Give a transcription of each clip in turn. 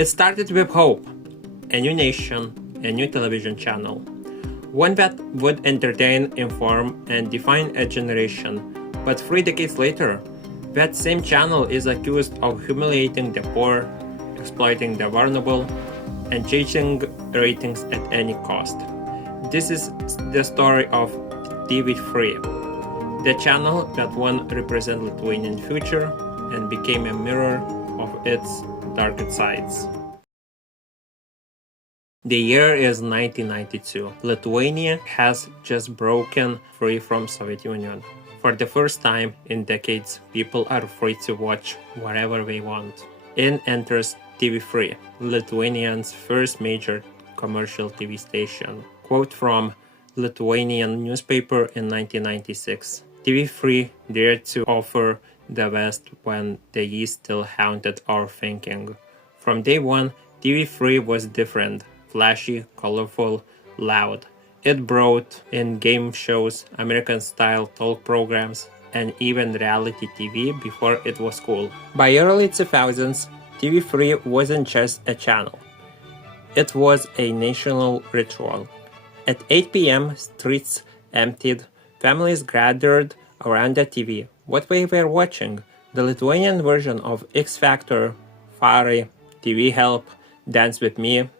It started with hope, a new nation, a new television channel, one that would entertain, inform, and define a generation. But 3 decades later, that same channel is accused of humiliating the poor, exploiting the vulnerable, and chasing ratings at any cost. This is the story of TV3, the channel that won't represent Lithuanian future and became a mirror of its darker sides. The year is 1992. Lithuania has just broken free from Soviet Union. For the first time in decades, people are free to watch whatever they want. In enters TV3, Lithuania's first major commercial TV station. Quote from Lithuanian newspaper in 1996. TV3 dared to offer the West when the East still haunted our thinking. From day one, TV3 was different, flashy, colorful, loud. It brought in game shows, American-style talk programs, and even reality TV before it was cool. By early 2000s, TV3 wasn't just a channel. It was a national ritual. At 8 p.m., streets emptied, families gathered around the TV. What they were watching? The Lithuanian version of X Factor, Farai, TV Help, Dance With Me,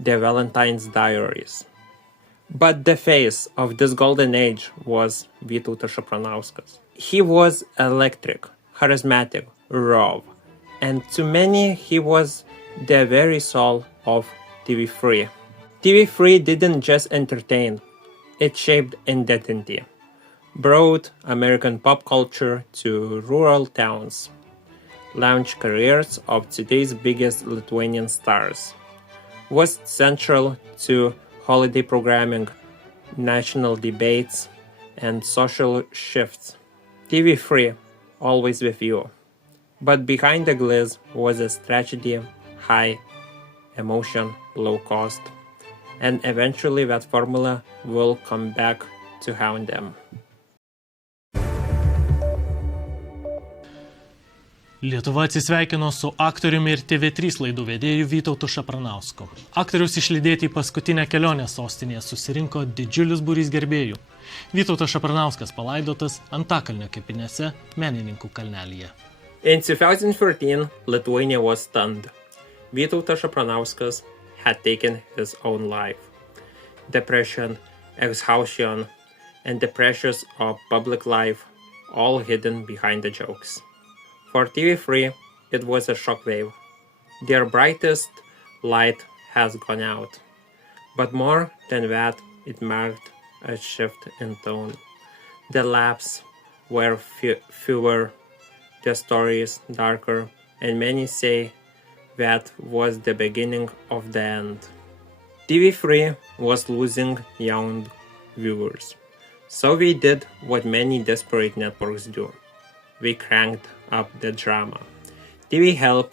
The Valentine's Diaries. But the face of this golden age was Vytautas Šapranauskas. He was electric, charismatic, raw, and to many he was the very soul of TV3. TV3 didn't just entertain, it shaped identity, brought American pop culture to rural towns, launched careers of today's biggest Lithuanian stars, was central to holiday programming, national debates, and social shifts. TV3, always with you. But behind the glaze was a tragedy, high emotion, low cost, and eventually that formula will come back to haunt them. Lietuva atsisveikino su aktoriumi ir TV3 laidų vedėju Vytautu Šapranausku. Aktoriaus išlydėti į paskutinę kelionę sostinėje susirinko didžiulis būrys gerbėjų. Vytautas Šapranauskas palaidotas Antakalnio kapinėse Menininkų kalnelyje. In 2013, Lithuania was stunned. Vytautas Šapranauskas had taken his own life. Depression, exhaustion, and the pressures of public life, all hidden behind the jokes. For TV3, it was a shockwave. Their brightest light has gone out. But more than that, it marked a shift in tone. The laughs were fewer, the stories darker, and many say that was the beginning of the end. TV3 was losing young viewers. So they did what many desperate networks do. They cranked up the drama. TV Help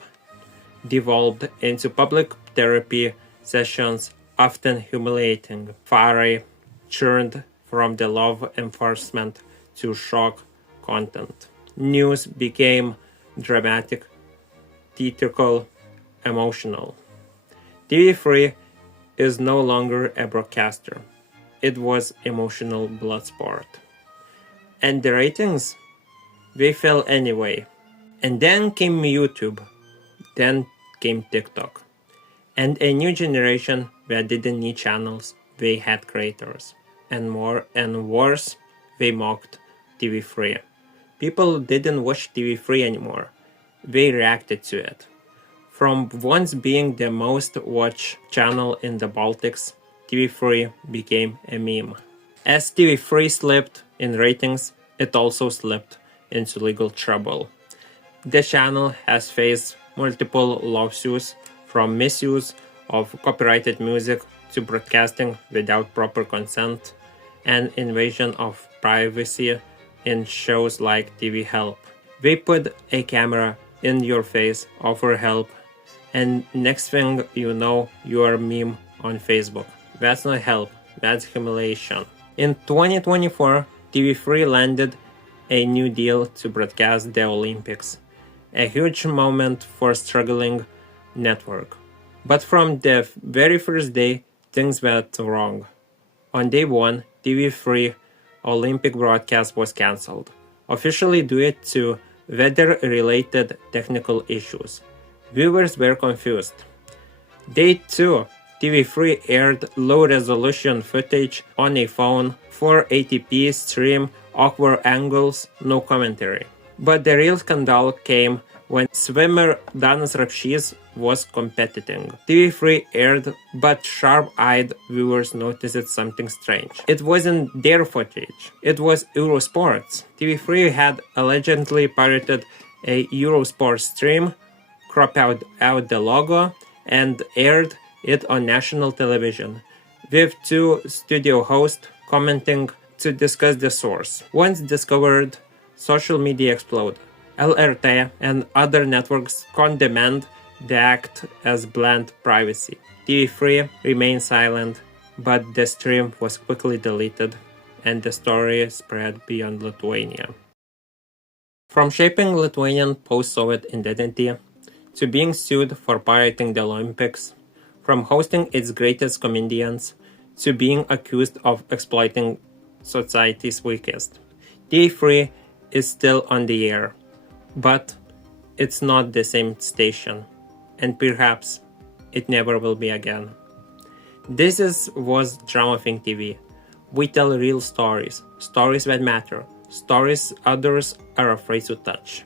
devolved into public therapy sessions, often humiliating. Farai churned from the law enforcement to shock content. News became dramatic, theatrical, emotional. TV3 is no longer a broadcaster. It was emotional blood sport. And the ratings? They fell anyway. And then came YouTube. Then came TikTok. And a new generation that didn't need channels, they had creators. And more and worse, they mocked TV3. People didn't watch TV3 anymore. They reacted to it. From once being the most watched channel in the Baltics, TV3 became a meme. As TV3 slipped in ratings, it also slipped into legal trouble. The channel has faced multiple lawsuits, from misuse of copyrighted music to broadcasting without proper consent and invasion of privacy in shows like TV Help. They put a camera in your face, offer help, and next thing you know, you are a meme on Facebook. That's not help, that's humiliation. In 2024, TV3 landed a new deal to broadcast the Olympics, a huge moment for struggling network. But from the very first day, things went wrong. On day 1, TV3 Olympic broadcast was cancelled, officially due to weather-related technical issues. Viewers were confused. Day 2, TV3 aired low-resolution footage on a phone, 480p stream, awkward angles, no commentary. But the real scandal came when swimmer Danas Rapšys was competing. TV3 aired, but sharp-eyed viewers noticed something strange. It wasn't their footage, it was Eurosport's. TV3 had allegedly pirated a Eurosport stream, cropped out the logo, and aired it on national television, with 2 studio hosts commenting to discuss the source. Once discovered, social media exploded. LRT and other networks condemned the act as blatant piracy. TV3 remained silent, but the stream was quickly deleted, and the story spread beyond Lithuania. From shaping Lithuanian post-Soviet identity, to being sued for pirating the Olympics, from hosting its greatest comedians, to being accused of exploiting society's weakest, TV3 is still on the air. But it's not the same station, and perhaps it never will be again. This was Drama Think TV. We tell real stories, stories that matter, stories others are afraid to touch.